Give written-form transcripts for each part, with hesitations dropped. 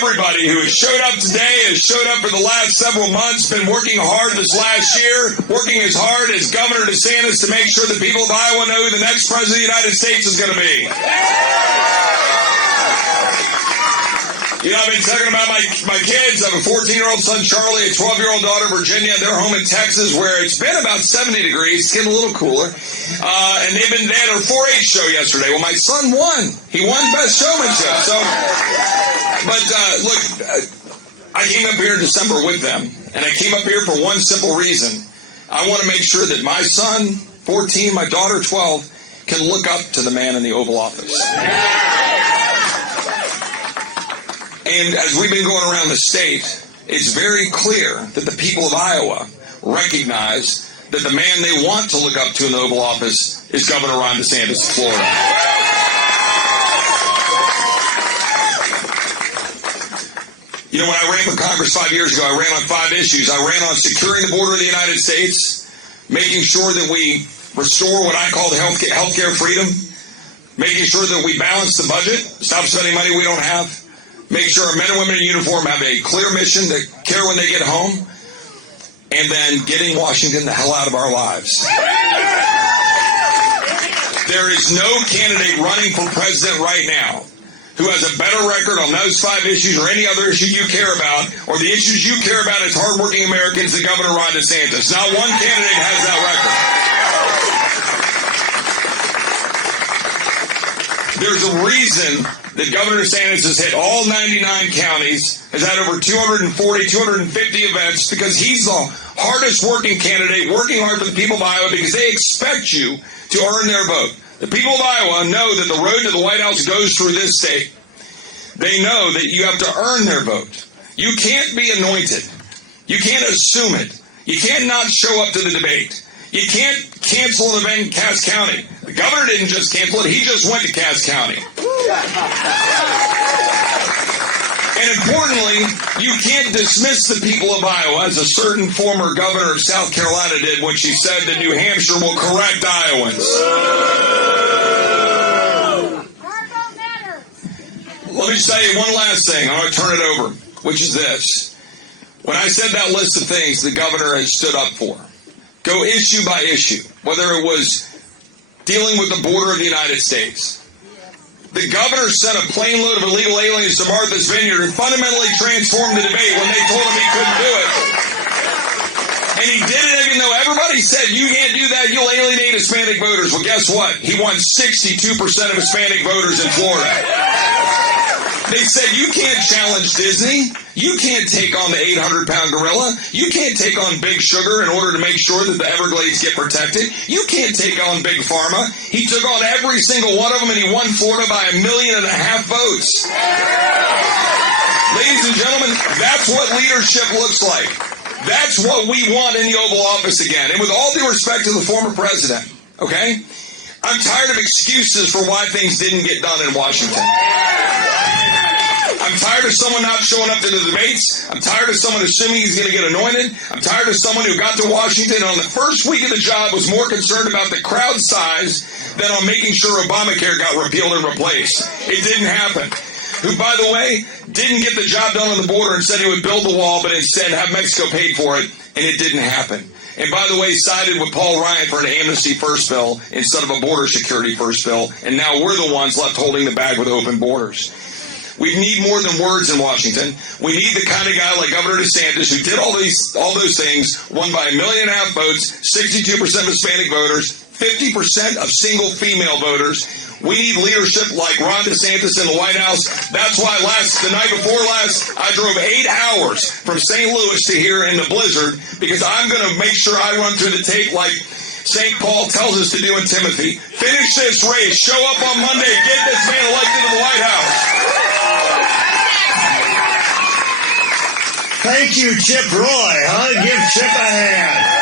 everybody who has showed up today, has showed up for the last several months, been working hard this last year, working as hard as Governor DeSantis to make sure the people of Iowa know who the next president of the United States is going to be. You know, I've been talking about my kids. I have a 14-year-old son, Charlie, a 12-year-old daughter, Virginia. They're home in Texas where it's been about 70 degrees. It's getting a little cooler. And they had a 4-H show yesterday. Well, my son won. He won Best Showmanship. So, look, I came up here in December with them, and I came up here for one simple reason. I want to make sure that my son, 14, my daughter, 12, can look up to the man in the Oval Office. And as we've been going around the state, it's very clear that the people of Iowa recognize that the man they want to look up to in the Oval Office is Governor Ron DeSantis of Florida. You know, when I ran for Congress 5 years ago, I ran on 5 issues. I ran on securing the border of the United States, making sure that we restore what I call the healthcare freedom, making sure that we balance the budget, stop spending money we don't have, make sure our men and women in uniform have a clear mission to care when they get home, and then getting Washington the hell out of our lives. There is no candidate running for president right now who has a better record on those 5 issues or any other issue you care about, or the issues you care about as hardworking Americans than Governor Ron DeSantis. Not one candidate has that record. There's a reason that Governor DeSantis has hit all 99 counties, has had over 240, 250 events, because he's the hardest working candidate, working hard for the people of Iowa, because they expect you to earn their vote. The people of Iowa know that the road to the White House goes through this state. They know that you have to earn their vote. You can't be anointed. You can't assume it. You can't not show up to the debate. You can't cancel an event in Cass County. The governor didn't just cancel it, he just went to Cass County. And importantly, you can't dismiss the people of Iowa, as a certain former governor of South Carolina did when she said that New Hampshire will correct Iowans. Let me say one last thing. I'm going to turn it over, which is this. When I said that list of things the governor has stood up for, go issue by issue, whether it was dealing with the border of the United States. The governor sent a plane load of illegal aliens to Martha's Vineyard and fundamentally transformed the debate when they told him he couldn't do it. And he did it even though everybody said, you can't do that, you'll alienate Hispanic voters. Well, guess what? He won 62% of Hispanic voters in Florida. They said, you can't challenge Disney. You can't take on the 800-pound gorilla. You can't take on Big Sugar in order to make sure that the Everglades get protected. You can't take on Big Pharma. He took on every single one of them, and he won Florida by 1.5 million votes. Ladies and gentlemen, that's what leadership looks like. That's what we want in the Oval Office again. And with all due respect to the former president, okay, I'm tired of excuses for why things didn't get done in Washington. I'm tired of someone not showing up to the debates. I'm tired of someone assuming he's going to get anointed. I'm tired of someone who got to Washington and on the first week of the job was more concerned about the crowd size than on making sure Obamacare got repealed and replaced. It didn't happen. Who, by the way, didn't get the job done on the border and said he would build the wall, but instead have Mexico paid for it, and it didn't happen. And by the way, sided with Paul Ryan for an amnesty first bill instead of a border security first bill, and now we're the ones left holding the bag with open borders. We need more than words in Washington. We need the kind of guy like Governor DeSantis who did all those things, won by 1.5 million votes, 62% of Hispanic voters, 50% of single female voters. We need leadership like Ron DeSantis in the White House. That's why the night before last, I drove 8 hours from St. Louis to here in the blizzard, because I'm going to make sure I run through the tape like St. Paul tells us to do in Timothy. Finish this race. Show up on Monday. Get this man elected to the White House. Thank you, Chip Roy. Give Chip a hand.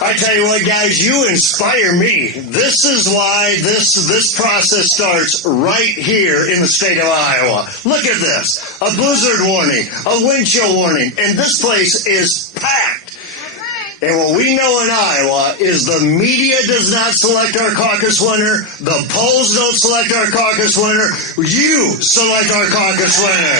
I tell you what, guys, you inspire me. This is why this process starts right here in the state of Iowa. Look at this. A blizzard warning, a wind chill warning, and this place is packed. And what we know in Iowa is the media does not select our caucus winner. The polls don't select our caucus winner. You select our caucus winner.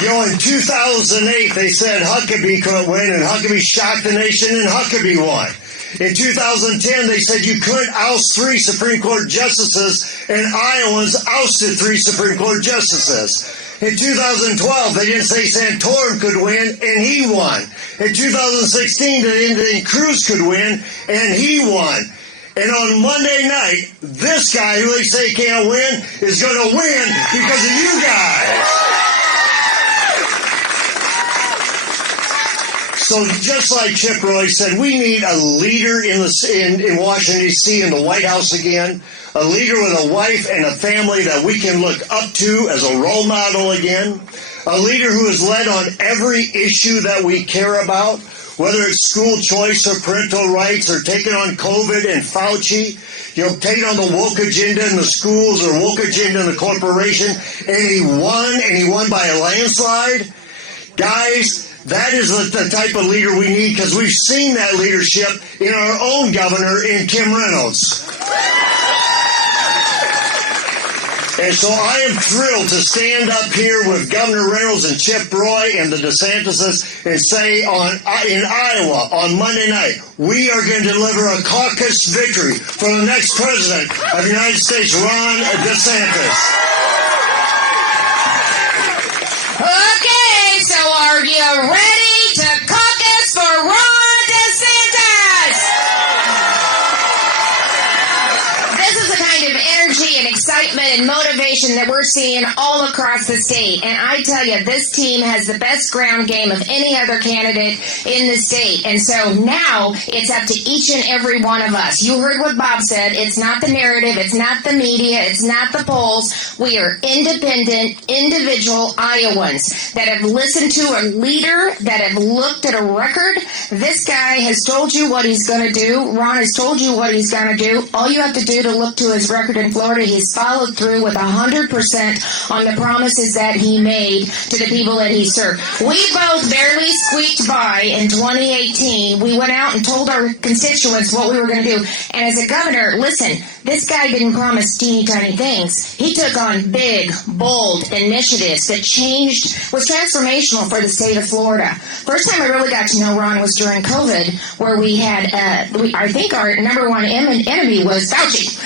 You know, in 2008, they said Huckabee couldn't win, and Huckabee shocked the nation, and Huckabee won. In 2010, they said you couldn't oust 3 Supreme Court justices, and Iowans ousted 3 Supreme Court justices. In 2012, they didn't say Santorum could win, and he won. In 2016, they didn't think Cruz could win, and he won. And on Monday night, this guy who they say can't win is going to win because of you guys. So just like Chip Roy said, we need a leader in Washington, D.C., in the White House again, a leader with a wife and a family that we can look up to as a role model again, a leader who has led on every issue that we care about, whether it's school choice or parental rights or taking on COVID and Fauci, taking on the woke agenda in the schools or woke agenda in the corporation, and he won by a landslide. Guys, that is the type of leader we need, because we've seen that leadership in our own governor, in Kim Reynolds. And so I am thrilled to stand up here with Governor Reynolds and Chip Roy and the DeSantises and say in Iowa on Monday night, we are going to deliver a caucus victory for the next president of the United States, Ron DeSantis. Okay, so are you ready to caucus for Ron DeSantis? This is the kind of energy and excitement and motivation that we're seeing all across the state. And I tell you, this team has the best ground game of any other candidate in the state. And so now it's up to each and every one of us. You heard what Bob said. It's not the narrative. It's not the media. It's not the polls. We are independent, individual Iowans that have listened to a leader, that have looked at a record. This guy has told you what he's going to do. Ron has told you what he's going to do. All you have to do to look to his record in Florida, he's followed through with 100% on the promises that he made to the people that he served. We both barely squeaked by in 2018. We went out and told our constituents what we were going to do. And as a governor, listen, this guy didn't promise teeny tiny things. He took on big, bold initiatives that was transformational for the state of Florida. First time I really got to know Ron was during COVID, where we had, I think our number one enemy was Fauci.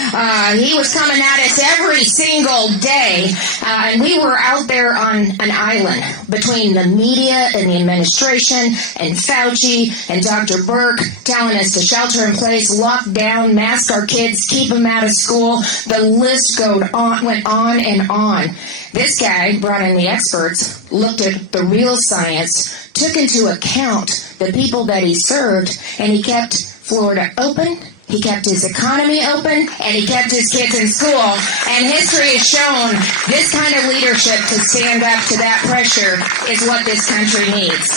He was coming at us every single day, and we were out there on an island between the media and the administration and Fauci and Dr. Burke telling us to shelter in place, lock down, mask our kids, keep them out of school. The list went on and on. This guy brought in the experts, looked at the real science, took into account the people that he served, and he kept Florida open. He kept his economy open, and he kept his kids in school. And history has shown this kind of leadership to stand up to that pressure is what this country needs.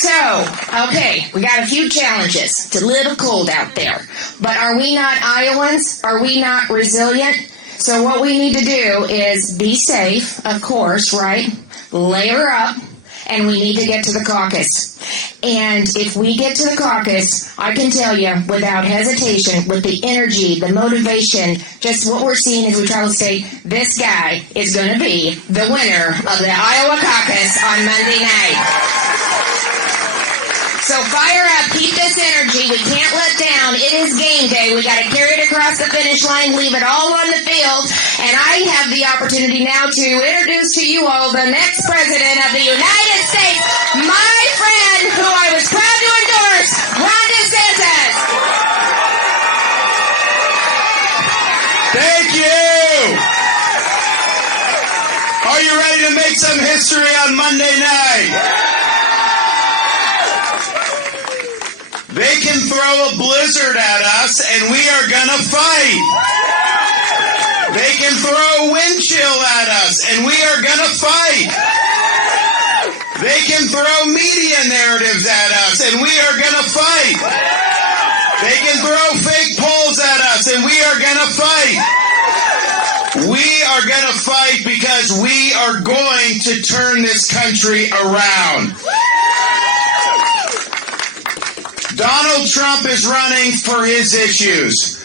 So, okay, we got a few challenges. It's a little cold out there. But are we not Iowans? Are we not resilient? So what we need to do is be safe, of course, right? Layer up. And we need to get to the caucus. And if we get to the caucus, I can tell you without hesitation, with the energy, the motivation, just what we're seeing as we travel the state, this guy is going to be the winner of the Iowa caucus on Monday night. So fire up, keep this energy. We can't let down. It is game day. We got to carry it across the finish line, leave it all on the field. And I have the opportunity now to introduce to you all the next president of the United States, my friend who I was proud to endorse, Ron DeSantis. Thank you. Are you ready to make some history on Monday night? They can throw a blizzard at us, and we are going to fight. They can throw a wind chill at us, and we are going to fight. They can throw media narratives at us, and we are going to fight. They can throw fake polls at us, and we are going to fight. We are going to fight because we are going to turn this country around. Donald Trump is running for his issues.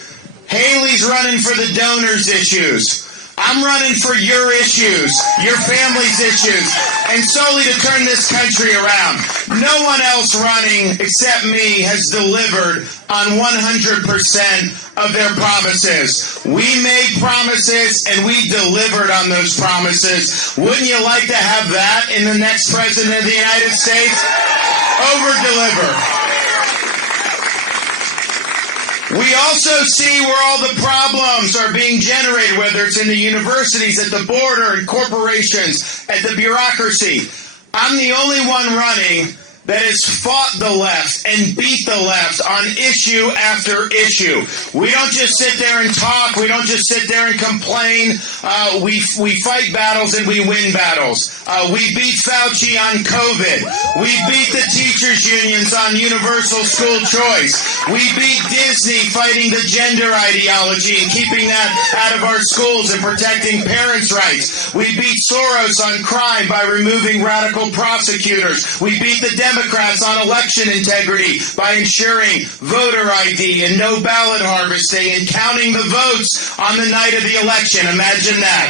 Haley's running for the donors' issues. I'm running for your issues, your family's issues, and solely to turn this country around. No one else running except me has delivered on 100% of their promises. We made promises and we delivered on those promises. Wouldn't you like to have that in the next president of the United States? Over-deliver. We also see where all the problems are being generated, whether it's in the universities, at the border, in corporations, at the bureaucracy. I'm the only one running that has fought the left and beat the left on issue after issue. We don't just sit there and talk. We don't just sit there and complain. We fight battles and we win battles. We beat Fauci on COVID. We beat the teachers' unions on universal school choice. We beat Disney fighting the gender ideology and keeping that out of our schools and protecting parents' rights. We beat Soros on crime by removing radical prosecutors. We beat the Democrats on election integrity by ensuring voter ID and no ballot harvesting and counting the votes on the night of the election. Imagine that.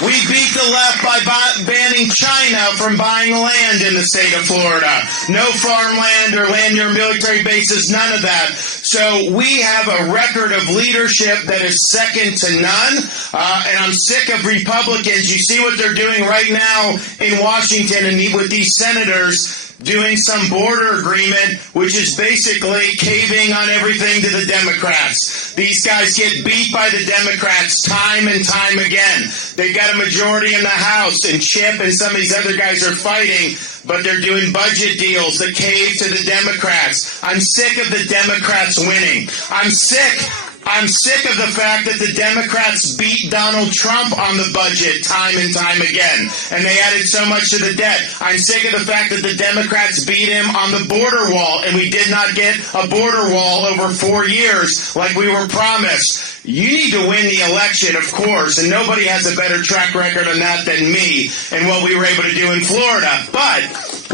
We beat the left by banning China from buying land in the state of Florida. No farmland or land near military bases, none of that. So we have a record of leadership that is second to none. And I'm sick of Republicans. You see what they're doing right now in Washington and with these senators doing some border agreement, which is basically caving on everything to the Democrats. These guys get beat by the Democrats time and time again. They've got a majority in the House, and Chip and some of these other guys are fighting, but they're doing budget deals that cave to the Democrats. I'm sick of the Democrats winning. I'm sick of the fact that the Democrats beat Donald Trump on the budget time and time again, and they added so much to the debt. I'm sick of the fact that the Democrats beat him on the border wall, and we did not get a border wall over 4 years like we were promised. You need to win the election, of course, and nobody has a better track record on that than me and what we were able to do in Florida. But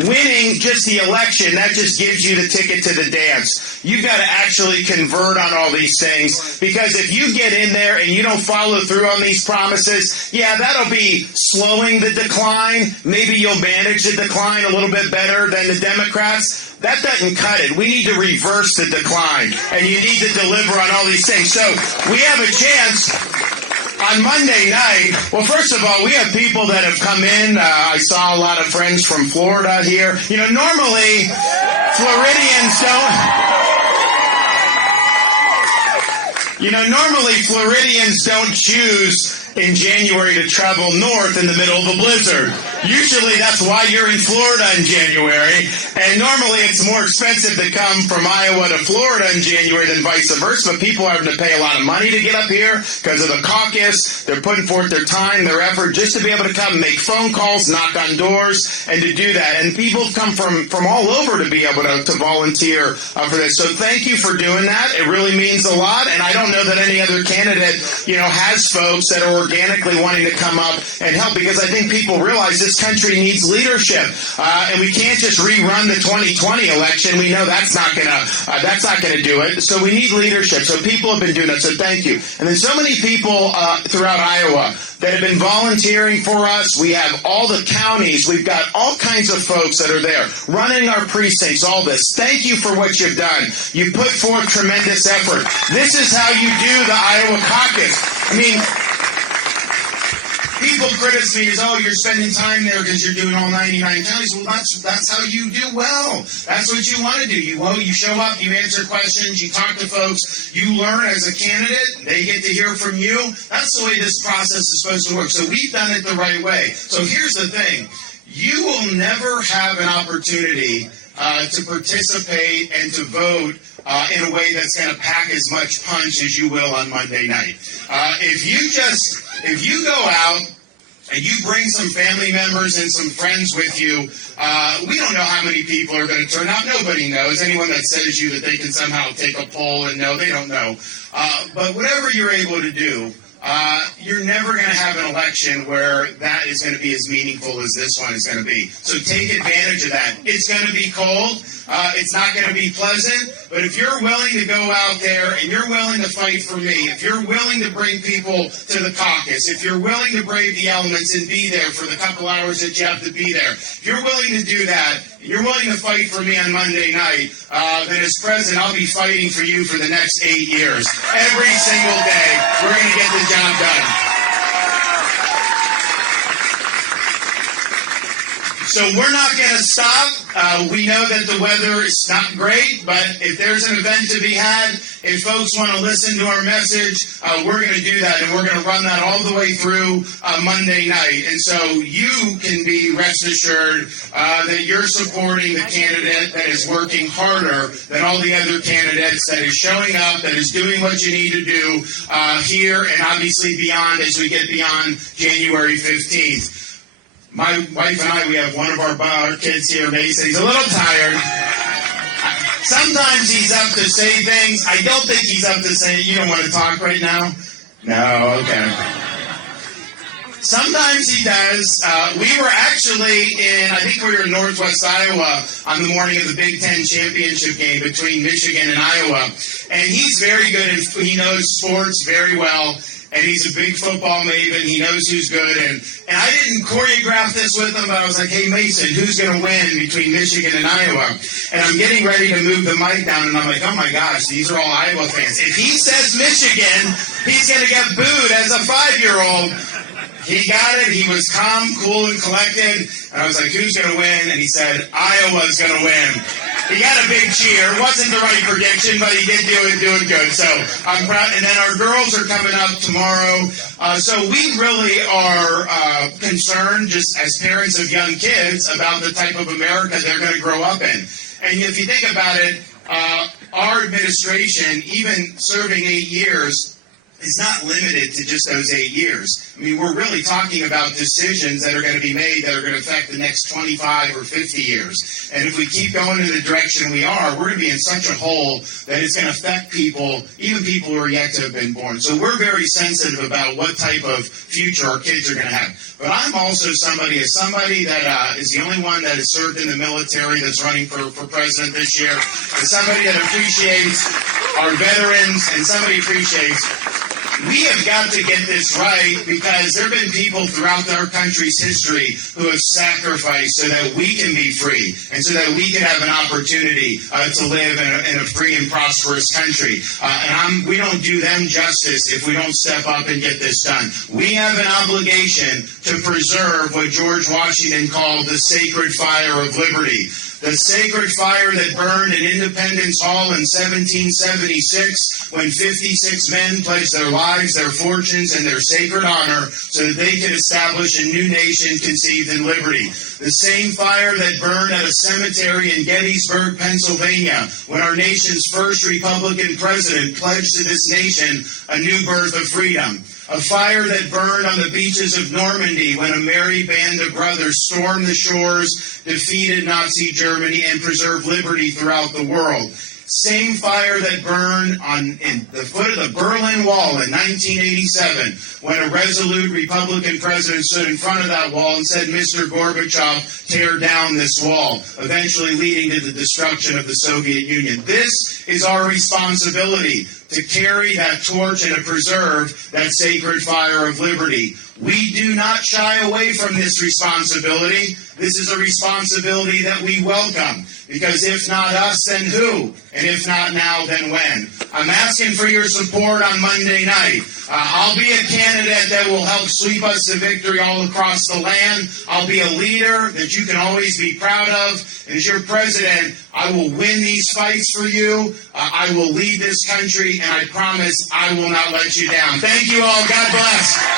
winning just the election, that just gives you the ticket to the dance. You've got to actually convert on all these things, because if you get in there and you don't follow through on these promises, yeah, that'll be slowing the decline. Maybe you'll manage the decline a little bit better than the Democrats. That doesn't cut it. We need to reverse the decline, and you need to deliver on all these things. So we have a chance on Monday night. Well, first of all, we have people that have come in. I saw a lot of friends from Florida here. You know, normally Floridians don't choose in January to travel north in the middle of a blizzard. Usually that's why you're in Florida in January, and normally it's more expensive to come from Iowa to Florida in January than vice versa, but people are having to pay a lot of money to get up here because of the caucus. They're putting forth their time, their effort just to be able to come make phone calls, knock on doors, and to do that. And people have come from all over to be able to volunteer for this. So thank you for doing that. It really means a lot, and I don't know that any other candidate, has folks that are organically wanting to come up and help, because I think people realize this country needs leadership, and we can't just rerun the 2020 election. We know that's not gonna do it. So we need leadership. So people have been doing that. So thank you. And then so many people throughout Iowa that have been volunteering for us. We have all the counties. We've got all kinds of folks that are there running our precincts. All this. Thank you for what you've done. You put forth tremendous effort. This is how you do the Iowa caucus. I mean, people criticize me as, you're spending time there because you're doing all 99 counties. Well, that's how you do well. That's what you want to do. You show up, you answer questions, you talk to folks, you learn as a candidate, they get to hear from you. That's the way this process is supposed to work. So we've done it the right way. So here's the thing. You will never have an opportunity to participate and to vote in a way that's going to pack as much punch as you will on Monday night. If you go out and you bring some family members and some friends with you, we don't know how many people are going to turn out. Nobody knows. Anyone that says you that they can somehow take a poll and know, they don't know. But whatever you're able to do, you're never going to have an election where that is going to be as meaningful as this one is going to be. So take advantage of that. It's going to be cold. It's not going to be pleasant. But if you're willing to go out there and you're willing to fight for me, if you're willing to bring people to the caucus, if you're willing to brave the elements and be there for the couple hours that you have to be there, if you're willing to do that, you're willing to fight for me on Monday night, then as president, I'll be fighting for you for the next 8 years. Every single day, we're going to get the job done. So we're not going to stop. We know that the weather is not great, but if there's an event to be had, if folks want to listen to our message, we're going to do that, and we're going to run that all the way through Monday night. And so you can be rest assured that you're supporting the candidate that is working harder than all the other candidates, that is showing up, that is doing what you need to do here and obviously beyond as we get beyond January 15th. My wife and I, we have one of our kids here, Mason. He's a little tired. Sometimes he's up to say things. I don't think he's up to say, you don't want to talk right now? No, okay. Sometimes he does. We were actually I think we were in Northwest Iowa on the morning of the Big Ten championship game between Michigan and Iowa. And he's very good, he knows sports very well. And he's a big football maven. He knows who's good. And I didn't choreograph this with him, but I was like, hey, Mason, who's going to win between Michigan and Iowa? And I'm getting ready to move the mic down, and I'm like, oh, my gosh, these are all Iowa fans. If he says Michigan, he's going to get booed as a 5-year-old. He got it. He was calm, cool, and collected. And I was like, who's going to win? And he said, Iowa's going to win. He got a big cheer. Wasn't the right prediction, but he did do it good. So I'm proud. And then our girls are coming up tomorrow. So we really are concerned, just as parents of young kids, about the type of America they're going to grow up in. And if you think about it, our administration, even serving 8 years, is not limited to just those 8 years. I mean, we're really talking about decisions that are going to be made that are going to affect the next 25 or 50 years. And if we keep going in the direction we are, we're going to be in such a hole that it's going to affect people, even people who are yet to have been born. So we're very sensitive about what type of future our kids are going to have. But I'm also somebody that is the only one that has served in the military that's running for president this year, and somebody that appreciates our veterans, and somebody appreciates we have got to get this right, because there have been people throughout our country's history who have sacrificed so that we can be free and so that we can have an opportunity to live in a free and prosperous country. And we don't do them justice if we don't step up and get this done. We have an obligation to preserve what George Washington called the sacred fire of liberty. The sacred fire that burned in Independence Hall in 1776 when 56 men pledged their lives, their fortunes, and their sacred honor so that they could establish a new nation conceived in liberty. The same fire that burned at a cemetery in Gettysburg, Pennsylvania, when our nation's first Republican president pledged to this nation a new birth of freedom. A fire that burned on the beaches of Normandy when a merry band of brothers stormed the shores, defeated Nazi Germany, and preserved liberty throughout the world. Same fire that burned in the foot of the Berlin Wall in 1987 when a resolute Republican president stood in front of that wall and said, Mr. Gorbachev, tear down this wall, eventually leading to the destruction of the Soviet Union. This is our responsibility, to carry that torch and to preserve that sacred fire of liberty. We do not shy away from this responsibility. This is a responsibility that we welcome, because if not us, then who? And if not now, then when? I'm asking for your support on Monday night. I'll be a candidate that will help sweep us to victory all across the land. I'll be a leader that you can always be proud of. And as your president, I will win these fights for you. I will lead this country, and I promise I will not let you down. Thank you all. God bless.